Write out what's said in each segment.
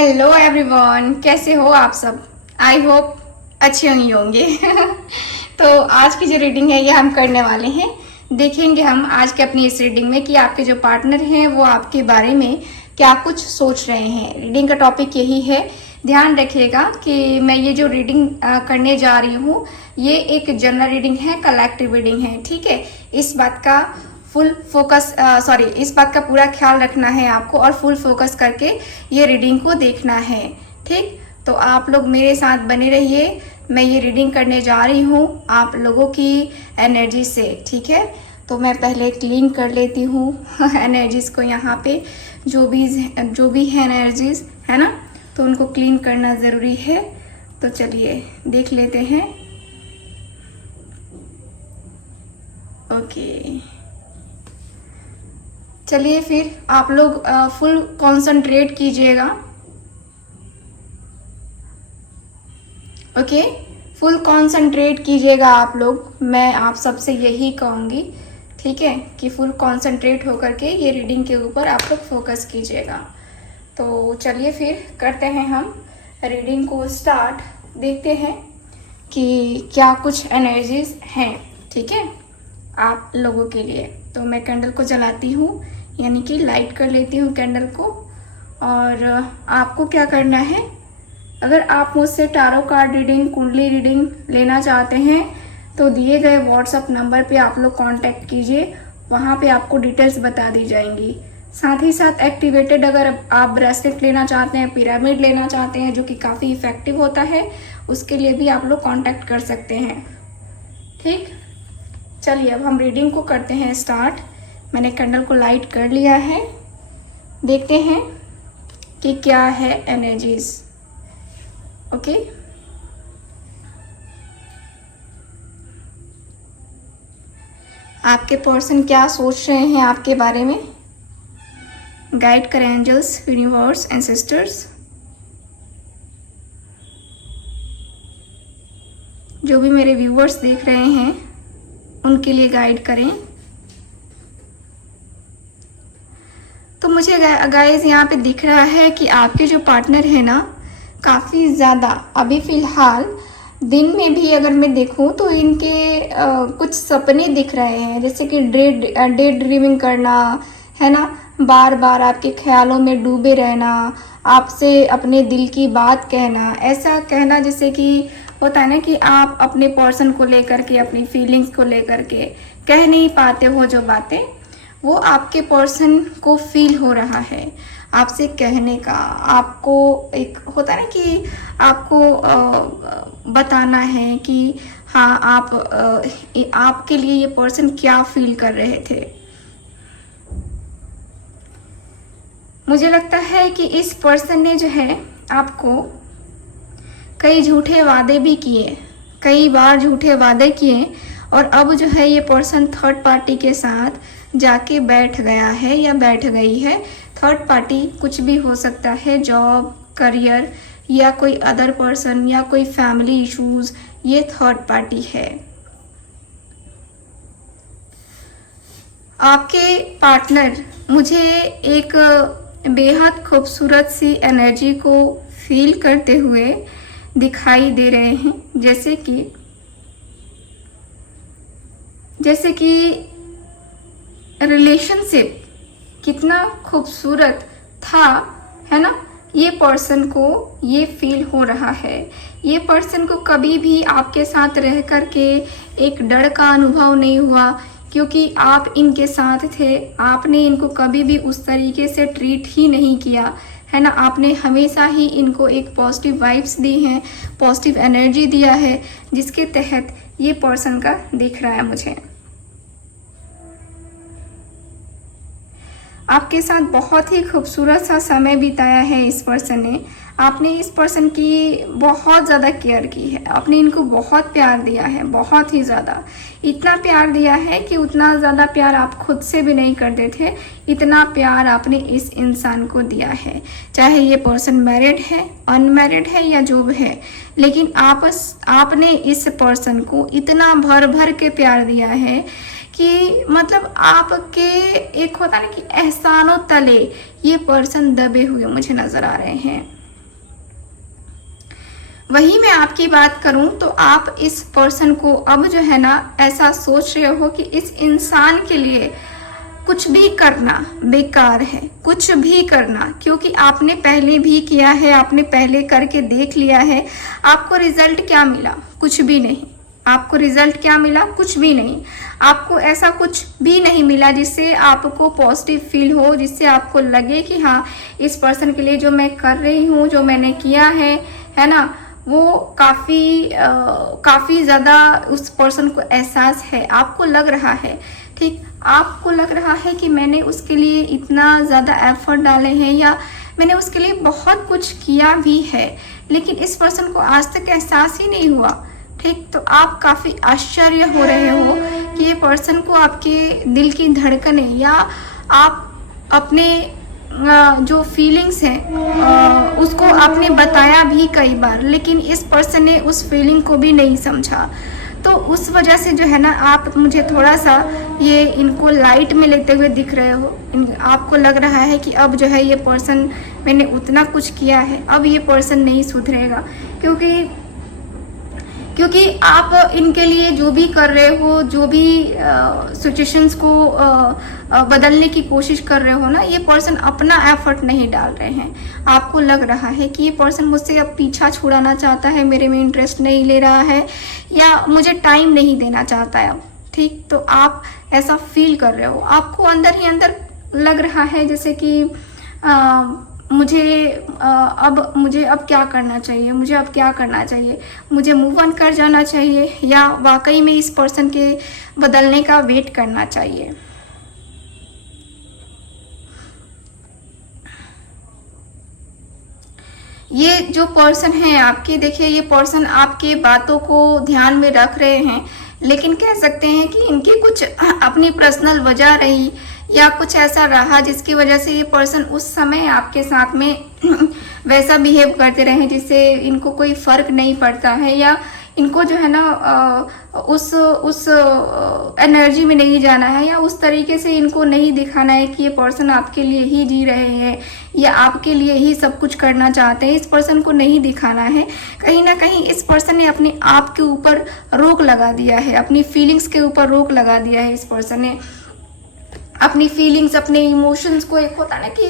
Hello everyone, कैसे हो आप सब। आई होप अच्छे ही होंगे। तो आज की जो रीडिंग है ये हम करने वाले हैं। देखेंगे हम आज के अपनी इस रीडिंग में कि आपके जो पार्टनर हैं वो आपके बारे में क्या कुछ सोच रहे हैं। रीडिंग का टॉपिक यही है। ध्यान रखिएगा कि मैं ये जो रीडिंग करने जा रही हूँ ये एक जनरल रीडिंग है, कलेक्टिव रीडिंग है। ठीक है, इस बात का फुल फोकस इस बात का पूरा ख्याल रखना है आपको और फुल फोकस करके ये रीडिंग को देखना है। ठीक, तो आप लोग मेरे साथ बने रहिए। मैं ये रीडिंग करने जा रही हूँ आप लोगों की एनर्जी से। ठीक है, तो मैं पहले क्लीन कर लेती हूँ एनर्जीज को। यहाँ पे जो भी है एनर्जीज है ना, तो उनको क्लीन करना ज़रूरी है। तो चलिए देख लेते हैं। ओके, चलिए फिर आप लोग फुल कंसंट्रेट कीजिएगा। ओके, फुल कंसंट्रेट कीजिएगा आप लोग। मैं आप सबसे यही कहूँगी, ठीक है, कि फुल कंसंट्रेट होकर के ये रीडिंग के ऊपर आप लोग फोकस कीजिएगा। तो चलिए फिर करते हैं हम रीडिंग को स्टार्ट। देखते हैं कि क्या कुछ एनर्जीज हैं, ठीक है, आप लोगों के लिए। तो मैं कैंडल को जलाती हूँ, यानी कि लाइट कर लेती हूँ कैंडल को। और आपको क्या करना है, अगर आप मुझसे टैरो कार्ड रीडिंग, कुंडली रीडिंग लेना चाहते हैं तो दिए गए व्हाट्सएप नंबर पे आप लोग कांटेक्ट कीजिए। वहाँ पे आपको डिटेल्स बता दी जाएंगी। साथ ही साथ एक्टिवेटेड अगर आप ब्रेसलेट लेना चाहते हैं, पिरामिड लेना चाहते हैं जो कि काफ़ी इफेक्टिव होता है, उसके लिए भी आप लोग कांटेक्ट कर सकते हैं। ठीक, चलिए अब हम रीडिंग को करते हैं स्टार्ट। मैंने कैंडल को लाइट कर लिया है। देखते हैं कि क्या है एनर्जीज। ओके, आपके पर्सन क्या सोच रहे हैं आपके बारे में। गाइड करें एंजल्स, यूनिवर्स, एंसेस्टर्स, जो भी मेरे व्यूवर्स देख रहे हैं उनके लिए गाइड करें। तो मुझे गाइस यहाँ पे दिख रहा है कि आपके जो पार्टनर है ना, काफ़ी ज़्यादा अभी फ़िलहाल दिन में भी अगर मैं देखूँ तो इनके कुछ सपने दिख रहे हैं, जैसे कि डे ड्रीमिंग करना है ना, बार बार आपके ख्यालों में डूबे रहना, आपसे अपने दिल की बात कहना, ऐसा कहना जैसे कि होता है ना कि आप अपने पर्सन को लेकर के, अपनी फीलिंग्स को लेकर के कह नहीं पाते हो जो बातें, वो आपके पर्सन को फील हो रहा है आपसे कहने का। आपको एक होता है ना कि आपको बताना है कि हाँ आपके लिए ये पर्सन क्या फील कर रहे थे। मुझे लगता है कि इस पर्सन ने जो है आपको कई झूठे वादे भी किए, कई बार झूठे वादे किए, और अब जो है ये पर्सन थर्ड पार्टी के साथ जाके बैठ गया है या बैठ गई है। थर्ड पार्टी कुछ भी हो सकता है, जॉब, करियर या कोई अदर पर्सन या कोई फैमिली इश्यूज, ये थर्ड पार्टी है। आपके पार्टनर मुझे एक बेहद खूबसूरत सी एनर्जी को फील करते हुए दिखाई दे रहे हैं, जैसे कि रिलेशनशिप कितना खूबसूरत था, है ना, ये पर्सन को ये फील हो रहा है। ये पर्सन को कभी भी आपके साथ रह कर के एक डर का अनुभव नहीं हुआ, क्योंकि आप इनके साथ थे। आपने इनको कभी भी उस तरीके से ट्रीट ही नहीं किया, है ना। आपने हमेशा ही इनको एक पॉजिटिव वाइब्स दी हैं, पॉजिटिव एनर्जी दिया है, जिसके तहत ये पर्सन का दिख रहा है मुझे। आपके साथ बहुत ही खूबसूरत सा समय बिताया है इस पर्सन ने। आपने इस पर्सन की बहुत ज़्यादा केयर की है, आपने इनको बहुत प्यार दिया है, बहुत ही ज़्यादा। इतना प्यार दिया है कि उतना ज़्यादा प्यार आप खुद से भी नहीं करते थे, इतना प्यार आपने इस इंसान को दिया है। चाहे ये पर्सन मैरिड है, अनमैरिड है या जो भी है, लेकिन आपने इस पर्सन को इतना भर भर के प्यार दिया है कि मतलब आपके एक होता ना कि एहसानों तले ये पर्सन दबे हुए मुझे नजर आ रहे हैं। वही मैं आपकी बात करूं तो आप इस पर्सन को अब जो है ना ऐसा सोच रहे हो कि इस इंसान के लिए कुछ भी करना बेकार है, कुछ भी करना, क्योंकि आपने पहले भी किया है, आपने पहले करके देख लिया है। आपको रिजल्ट क्या मिला? कुछ भी नहीं। आपको रिजल्ट क्या मिला? कुछ भी नहीं। आपको ऐसा कुछ भी नहीं मिला जिससे आपको पॉजिटिव फील हो, जिससे आपको लगे कि हाँ इस पर्सन के लिए जो मैं कर रही हूँ, जो मैंने किया है ना, वो काफ़ी ज़्यादा उस पर्सन को एहसास है, आपको लग रहा है। ठीक, आपको लग रहा है कि मैंने उसके लिए इतना ज़्यादा एफर्ट डाले हैं या मैंने उसके लिए बहुत कुछ किया भी है, लेकिन इस पर्सन को आज तक एहसास ही नहीं हुआ। ठीक, तो आप काफ़ी आश्चर्य हो रहे हो कि ये पर्सन को आपके दिल की धड़कने या आप अपने जो फीलिंग्स हैं उसको आपने बताया भी कई बार, लेकिन इस पर्सन ने उस फीलिंग को भी नहीं समझा। तो उस वजह से जो है ना आप मुझे थोड़ा सा ये इनको लाइट में लेते हुए दिख रहे हो। आपको लग रहा है कि अब जो है ये पर्सन, मैंने उतना कुछ किया है, अब ये पर्सन नहीं सुधरेगा, क्योंकि आप इनके लिए जो भी कर रहे हो, जो भी सिचुएशंस को बदलने की कोशिश कर रहे हो ना, ये पर्सन अपना एफर्ट नहीं डाल रहे हैं। आपको लग रहा है कि ये पर्सन मुझसे अब पीछा छुड़ाना चाहता है, मेरे में इंटरेस्ट नहीं ले रहा है या मुझे टाइम नहीं देना चाहता है अब। ठीक, तो आप ऐसा फील कर रहे हो, आपको अंदर ही अंदर लग रहा है जैसे कि मुझे अब क्या करना चाहिए, मुझे अब क्या करना चाहिए, मुझे मूव ऑन कर जाना चाहिए या वाकई में इस पर्सन के बदलने का वेट करना चाहिए। ये जो पर्सन है आपके, देखिए ये पर्सन आपके बातों को ध्यान में रख रहे हैं, लेकिन कह सकते हैं कि इनकी कुछ अपनी पर्सनल वजह रही या कुछ ऐसा रहा जिसकी वजह से ये पर्सन उस समय आपके साथ में वैसा बिहेव करते रहे जिससे इनको कोई फर्क नहीं पड़ता है, या इनको जो है ना उस एनर्जी में नहीं जाना है, या उस तरीके से इनको नहीं दिखाना है कि ये पर्सन आपके लिए ही जी रहे हैं या आपके लिए ही सब कुछ करना चाहते हैं। इस पर्सन को नहीं दिखाना है। कहीं ना कहीं इस पर्सन ने अपने आप के ऊपर रोक लगा दिया है, अपनी फीलिंग्स के ऊपर रोक लगा दिया है। इस पर्सन ने अपनी फीलिंग्स, अपने इमोशंस को, एक होता है ना कि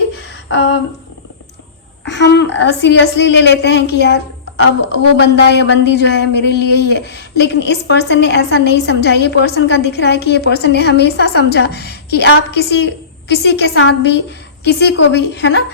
हम सीरियसली ले लेते हैं कि यार अब वो बंदा या बंदी जो है मेरे लिए ही है, लेकिन इस पर्सन ने ऐसा नहीं समझा। ये पर्सन का दिख रहा है कि ये पर्सन ने हमेशा समझा कि आप किसी के साथ भी, किसी को भी है ना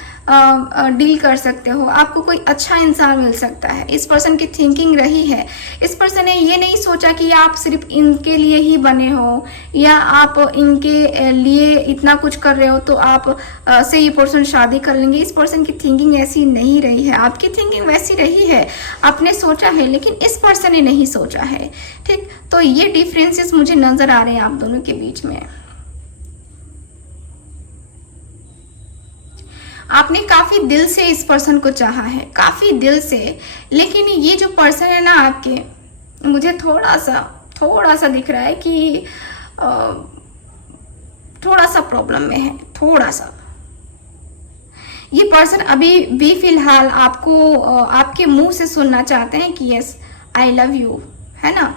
डील कर सकते हो, आपको कोई अच्छा इंसान मिल सकता है। इस पर्सन की थिंकिंग रही है। इस पर्सन ने ये नहीं सोचा कि आप सिर्फ इनके लिए ही बने हो या आप इनके लिए इतना कुछ कर रहे हो तो आप से ये पर्सन शादी कर लेंगे। इस पर्सन की थिंकिंग ऐसी नहीं रही है। आपकी थिंकिंग वैसी रही है, आपने सोचा है, लेकिन इस पर्सन ने नहीं सोचा है। ठीक, तो ये डिफरेंसेस मुझे नजर आ रहे हैं आप दोनों के बीच में। आपने काफी दिल से इस पर्सन को चाहा है, काफी दिल से, लेकिन ये जो पर्सन है ना आपके, मुझे थोड़ा सा दिख रहा है कि थोड़ा सा प्रॉब्लम में है, थोड़ा सा। ये पर्सन अभी भी फिलहाल आपको आपके मुंह से सुनना चाहते हैं कि यस आई लव यू, है ना।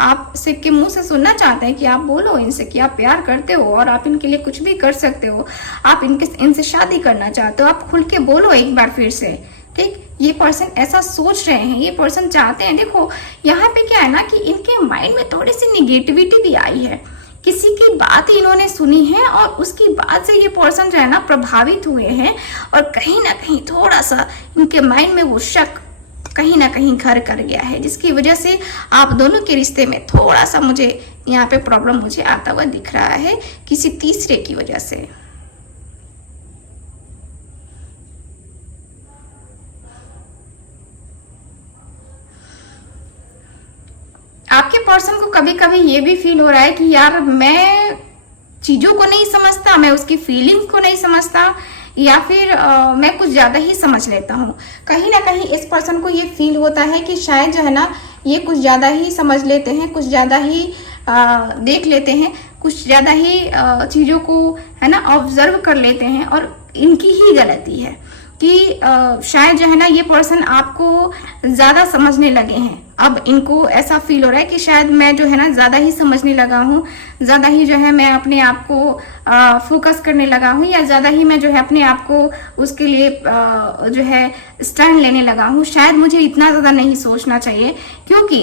आप के मुंह से सुनना चाहते हैं कि आप बोलो इनसे कि आप प्यार करते हो और आप इनके लिए कुछ भी कर सकते हो, आप इनसे शादी करना चाहते हो, आप खुल के बोलो एक बार फिर से। ठीक, ये पर्सन ऐसा सोच रहे हैं, ये पर्सन चाहते हैं। देखो यहाँ पे क्या है ना कि इनके माइंड में थोड़ी सी निगेटिविटी भी आई है, किसी की बात इन्होंने सुनी है और उसकी बात से ये पर्सन जो है ना प्रभावित हुए हैं, और कहीं ना कहीं थोड़ा सा इनके माइंड में वो शक कहीं ना कहीं घर कर गया है, जिसकी वजह से आप दोनों के रिश्ते में थोड़ा सा मुझे यहाँ पे प्रॉब्लम मुझे आता हुआ दिख रहा है, किसी तीसरे की वजह से। आपके पर्सन को कभी कभी ये भी फील हो रहा है कि यार मैं चीजों को नहीं समझता, मैं उसकी फीलिंग्स को नहीं समझता, या फिर मैं कुछ ज़्यादा ही समझ लेता हूँ। कहीं ना कहीं इस पर्सन को ये फील होता है कि शायद जो है ना ये कुछ ज़्यादा ही समझ लेते हैं, कुछ ज़्यादा ही देख लेते हैं, कुछ ज़्यादा ही चीज़ों को है ना ऑब्जर्व कर लेते हैं और इनकी ही गलती है। कि शायद जो है ना ये पर्सन आपको ज़्यादा समझने लगे हैं। अब इनको ऐसा फील हो रहा है कि शायद मैं जो है ना ज़्यादा ही समझने लगा हूँ, ज़्यादा ही जो है मैं अपने आप को फोकस करने लगा हूँ, या ज़्यादा ही मैं जो है अपने आप को उसके लिए जो है स्टैंड लेने लगा हूँ। शायद मुझे इतना ज़्यादा नहीं सोचना चाहिए, क्योंकि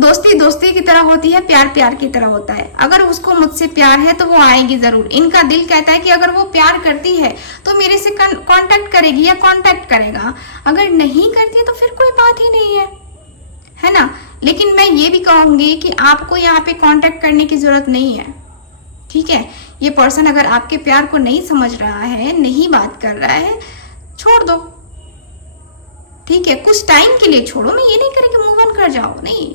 दोस्ती दोस्ती की तरह होती है, प्यार प्यार की तरह होता है। अगर उसको मुझसे प्यार है तो वो आएगी जरूर। इनका दिल कहता है कि अगर वो प्यार करती है तो मेरे से कांटेक्ट करेगी या कांटेक्ट करेगा, अगर नहीं करती है तो फिर कोई बात ही नहीं है ना। लेकिन मैं ये भी कहूंगी कि आपको यहाँ पे कांटेक्ट करने की जरूरत नहीं है, ठीक है। ये पर्सन अगर आपके प्यार को नहीं समझ रहा है, नहीं बात कर रहा है, छोड़ दो, ठीक है। कुछ टाइम के लिए छोड़ो, मैं ये नहीं करें कि मूव ऑन कर जाओ, नहीं,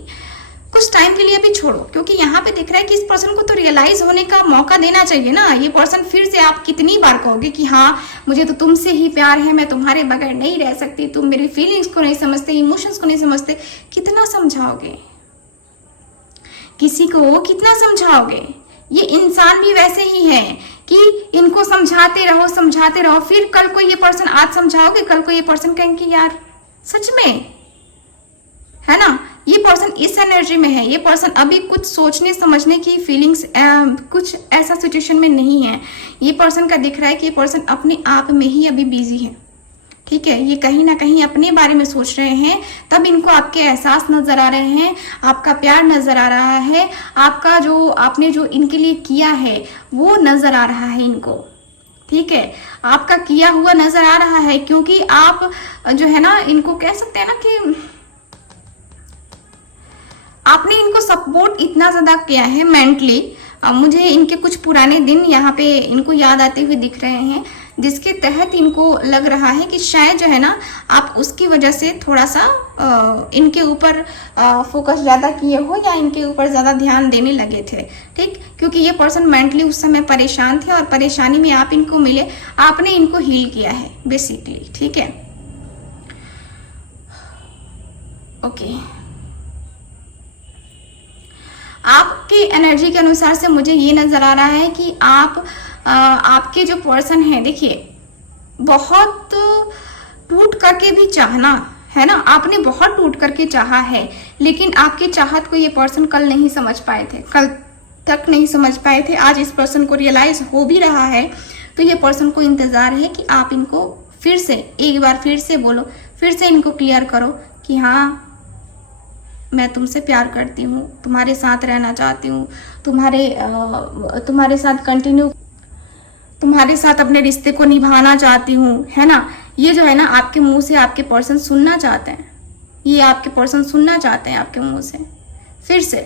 कुछ टाइम के लिए भी छोड़ो, क्योंकि यहाँ पे दिख रहा है कि इस पर्सन को तो रियलाइज होने का मौका देना चाहिए ना। ये पर्सन फिर से, आप कितनी बार कहोगे कि हाँ मुझे तो तुमसे ही प्यार है, मैं तुम्हारे बगैर नहीं रह सकती, तुम मेरी फीलिंग्स को नहीं समझते, इमोशंस को नहीं समझते। कितना समझाओगे किसी को, कितना समझाओगे। ये इंसान भी वैसे ही है कि इनको समझाते रहो, फिर कल को ये पर्सन, आज समझाओगे, कल को ये पर्सन कहेंगे यार सच में, है ना। ये पर्सन इस एनर्जी में है, ये पर्सन अभी कुछ सोचने समझने की फीलिंग्स कुछ ऐसा सिचुएशन में नहीं है। ये पर्सन का दिख रहा है कि ये पर्सन अपने आप में ही अभी बिजी है, ठीक है। ये कहीं ना कहीं अपने बारे में सोच रहे हैं, तब इनको आपके एहसास नजर आ रहे हैं, आपका प्यार नजर आ रहा है, आपका जो आपने जो इनके लिए किया है वो नजर आ रहा है इनको, ठीक है। आपका किया हुआ नजर आ रहा है, क्योंकि आप जो है ना इनको कह सकते हैं ना कि आपने इनको सपोर्ट इतना ज्यादा किया है मेंटली। मुझे इनके कुछ पुराने दिन यहाँ पे इनको याद आते हुए दिख रहे हैं, जिसके तहत इनको लग रहा है कि शायद जो है ना आप उसकी वजह से थोड़ा सा इनके ऊपर फोकस ज़्यादा किए हो, या इनके ऊपर ज़्यादा ध्यान देने लगे थे, ठीक। क्योंकि ये पर्सन मेंटली उस समय परेशान थे, और परेशानी में आप इनको मिले, आपने इनको हील किया है बेसिकली, ठीक है। ओके, आपकी एनर्जी के अनुसार से मुझे ये नजर आ रहा है कि आपके जो पर्सन है, देखिए बहुत टूट करके भी चाहना है ना, आपने बहुत टूट करके चाहा है, लेकिन आपकी चाहत को ये पर्सन कल नहीं समझ पाए थे, कल तक नहीं समझ पाए थे। आज इस पर्सन को रियलाइज हो भी रहा है, तो ये पर्सन को इंतजार है कि आप इनको फिर से एक बार फिर से बोलो, फिर से इनको क्लियर करो कि हाँ मैं तुमसे प्यार करती हूँ, तुम्हारे साथ रहना चाहती हूँ, तुम्हारे साथ कंटिन्यू, तुम्हारे साथ अपने रिश्ते को निभाना चाहती हूँ, है ना। ये जो है ना आपके मुंह से आपके पर्सन सुनना चाहते हैं, ये आपके पर्सन सुनना चाहते हैं आपके मुंह से फिर से।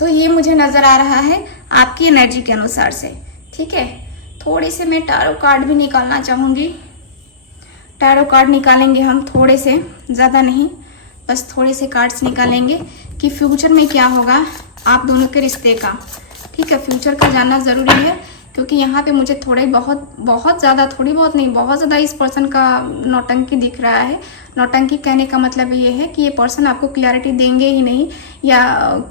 तो ये मुझे नजर आ रहा है आपकी एनर्जी के अनुसार से, ठीक है। थोड़ी से मैं टैरो कार्ड भी निकालना चाहूंगी। टैरो कार्ड निकालेंगे हम थोड़े से, ज़्यादा नहीं, बस थोड़े से कार्ड्स निकालेंगे कि फ्यूचर में क्या होगा आप दोनों के रिश्ते का, ठीक है। फ्यूचर का जानना ज़रूरी है, क्योंकि यहाँ पे मुझे थोड़ी बहुत ज़्यादा, थोड़ी बहुत नहीं, बहुत ज़्यादा इस पर्सन का नौटंकी दिख रहा है। नौटंकी कहने का मतलब ये है कि ये पर्सन आपको क्लैरिटी देंगे ही नहीं, या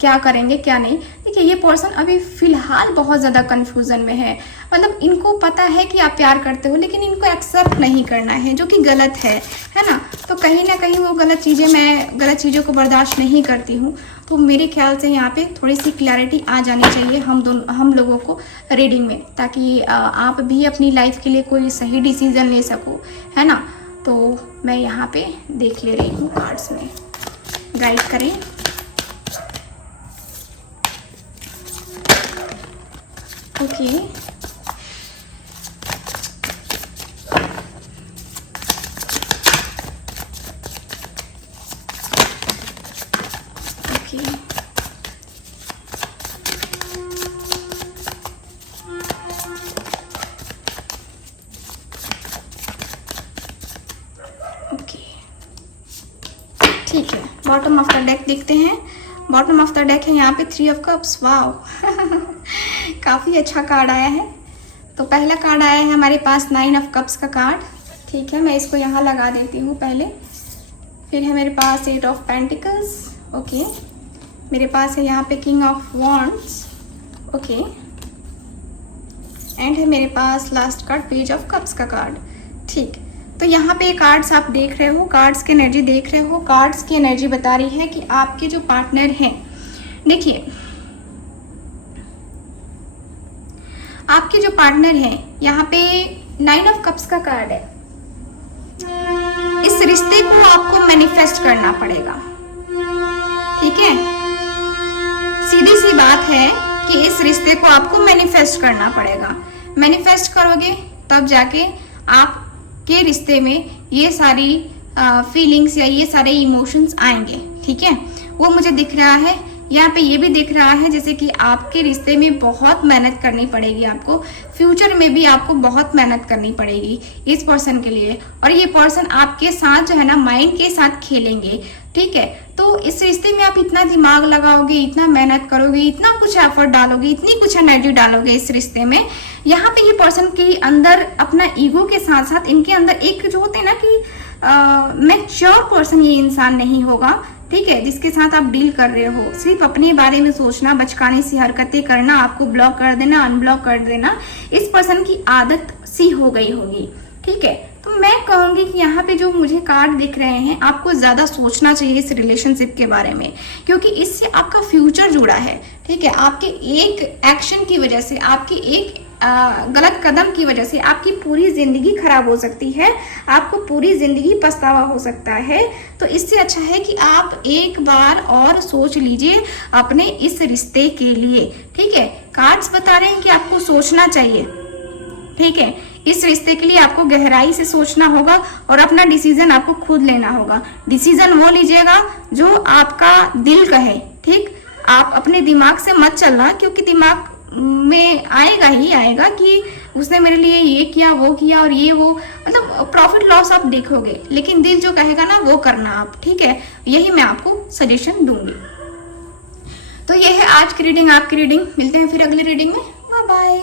क्या करेंगे क्या नहीं। देखिए ये पर्सन अभी फिलहाल बहुत ज़्यादा कन्फ्यूज़न में है, मतलब इनको पता है कि आप प्यार करते हो, लेकिन इनको एक्सेप्ट नहीं करना है, जो कि गलत है ना। तो कहीं ना कहीं वो गलत चीज़ों को बर्दाश्त नहीं करती हूँ। तो मेरे ख्याल से यहाँ पे थोड़ी सी क्लैरिटी आ जानी चाहिए हम लोगों को रीडिंग में, ताकि आप भी अपनी लाइफ के लिए कोई सही डिसीजन ले सको, है ना। तो मैं यहाँ पे देख ले रही हूँ, कार्ड्स में गाइड करें। ओके, ठीक है। बॉटम ऑफ द डेक देखते हैं। बॉटम ऑफ द डेक है यहाँ पे 3 ऑफ कप्स। वाओ काफ़ी अच्छा कार्ड आया है। तो पहला कार्ड आया है हमारे पास 9 ऑफ कप्स का कार्ड, ठीक है। मैं इसको यहाँ लगा देती हूँ पहले। फिर है मेरे पास 8 ऑफ पेंटिकल्स, ओके। मेरे पास है यहाँ पे king of wands, okay. And है मेरे पास last card page of cups का कार्ड। ठीक, तो यहाँ पे कार्ड्स आप देख रहे हो, कार्ड्स की एनर्जी देख रहे हो। कार्ड्स की एनर्जी बता रही है कि आपके जो पार्टनर हैं, देखिए आपके जो पार्टनर हैं, यहाँ पे 9 ऑफ कप्स का कार्ड है। इस रिश्ते को आपको मैनिफेस्ट करना पड़ेगा, ठीक है। सीधी सी बात है कि इस रिश्ते को आपको मैनिफेस्ट करना पड़ेगा। मैनिफेस्ट करोगे तब जाके आपके रिश्ते में ये सारी फीलिंग्स या ये सारे इमोशंस आएंगे, ठीक है। वो मुझे दिख रहा है, यहाँ पे ये भी दिख रहा है जैसे कि आपके रिश्ते में बहुत मेहनत करनी पड़ेगी आपको, फ्यूचर में भी आपको बहुत मेहनत करनी पड़ेगी इस पर्सन के लिए। और ये पर्सन आपके साथ जो है ना माइंड के साथ खेलेंगे, ठीक है। तो इस रिश्ते में आप इतना दिमाग लगाओगे, इतना मेहनत करोगे, इतना कुछ एफर्ट डालोगे, इतनी कुछ एनर्जी डालोगे इस रिश्ते में। यहाँ पे ये पर्सन के अंदर अपना ईगो के साथ साथ इनके अंदर एक जो होते हैं ना कि मैच्योर पर्सन ये इंसान नहीं होगा, ठीक है, जिसके साथ आप डील कर रहे हो। सिर्फ अपने बारे में सोचना, बचकाने सी हरकतें करना, आपको ब्लॉक कर देना, अनब्लॉक कर देना, इस पर्सन की आदत सी हो गई होगी, ठीक है। तो मैं कहूंगी कि यहाँ पे जो मुझे कार्ड दिख रहे हैं, आपको ज्यादा सोचना चाहिए इस रिलेशनशिप के बारे में, क्योंकि इससे आपका फ्यूचर जुड़ा है, ठीक है। आपके एक एक्शन की वजह से, आपके एक गलत कदम की वजह से आपकी पूरी जिंदगी खराब हो सकती है, आपको पूरी जिंदगी पछतावा हो सकता है। तो इससे अच्छा है कि आप एक बार और सोच लीजिए अपने इस रिश्ते के लिए, ठीक है। कार्ड्स बता रहे हैं कि आपको सोचना चाहिए, ठीक है। इस रिश्ते के लिए आपको गहराई से सोचना होगा और अपना डिसीजन आपको खुद लेना होगा। डिसीजन वो लीजिएगा जो आपका दिल कहे, ठीक। आप अपने दिमाग से मत चलना, क्योंकि दिमाग में आएगा ही आएगा कि उसने मेरे लिए ये किया, वो किया और ये वो, मतलब प्रॉफिट लॉस आप देखोगे, लेकिन दिल जो कहेगा ना वो करना आप, ठीक है। यही मैं आपको सजेशन दूंगी। तो ये है आज की रीडिंग, आपकी रीडिंग। मिलते हैं फिर अगली रीडिंग में। Bye bye.